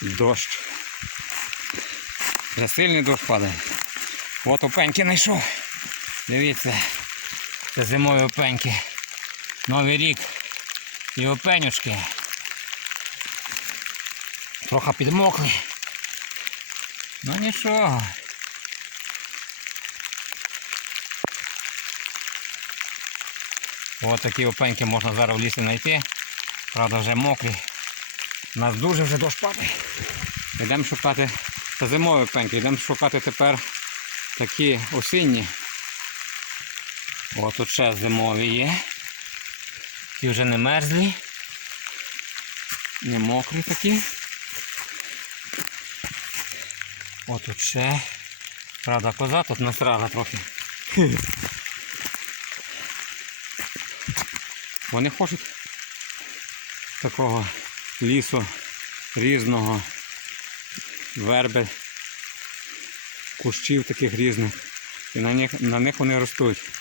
дощ. Вже сильний дощ падає. От опеньки знайшов. Дивіться, це зимові опеньки. Новий рік. І опенючки. Трохи підмокли. Ну нічого. Ось такі опеньки можна зараз в лісі знайти. Правда вже мокрі. У нас дуже вже дощ падає. Йдемо шукати це зимові опеньки, йдемо шукати тепер такі осінні. О, тут ще зимові є. Ті вже не мерзлі. Не мокрі такі. О, тут ще. Правда, коза тут насрала трохи. Вони хочуть такого лісу різного, верби, кущів таких різних. І на них, на них вони ростуть.